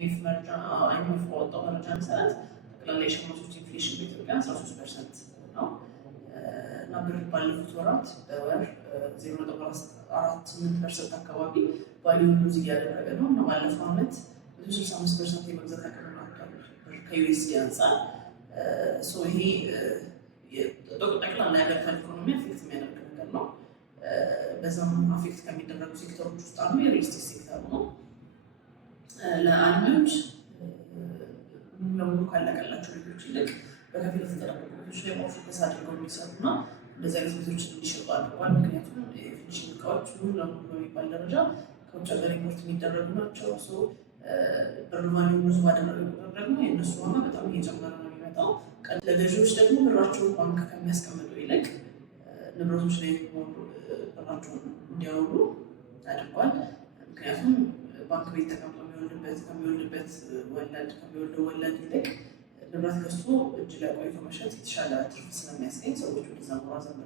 መረጃ አይነት በወጣው መረጃ መሰረት ጠቅላላ የሸማቾች ኢንፍሌሽን በኢትዮጵያ 13% ነው እና ብር ባለፉት ወራት በወር 0.48% አካባቢ ቫልዩ ሉዝ እያደረገ ነው እና ባለፈው ዓመት 65% የመግዛት አቅም አጥቷል ከዩኤስዲ አንጻር። ይሄ ጠቅላላ የሀገሪቷን ኢኮኖሚ አፌክት የሚያደርግ ነገር ነው። በዛም አፌክት ከሚደረጉ ሴክተሮች ውስጥ አንዱ የሪል ስቴት ሴክተር ነው። ለአልሚዎች ለሙሉ ካለቀላቸው ቤቶች ይልቅ በከፊል የተጠናቀቁ ቤቶች ላይ ፎከስ አድርገው የሚሰሩና እንደዚህ አይነት ቤቶች እንዲሸጡ አድርገዋል። ምክንያቱም የፊኒሽንግ እቃዎች ሙሉ ለሙሉ በሚባል ደረጃ ከውጭ ሀገር ኢምፖርት የሚደረጉ ናቸው። ብር ቫልዩ ብዙ ባደረገ ቁጥር ደግሞ የእነሱ ዋጋ በጣም እየጨመረ ነው የሚመጣው። ለገዢዎች ደግሞ ብራቸውን ባንክ ከሚያስቀምጡ ይልቅ ንብረቶች ላይ ብራቸውን እንዲያውሉ አድርጓል። ምክንያቱም ባንክ ቤት ተቀምጦ ከሚወልደው ወለድ ይልቅ ንብረት ገዝቶ እጅ ላይ ቆይቶ መሸጥ የተሻለ ትርፍ ስለሚያስገኝ ሰዎች ወደዛ ማዘንብለው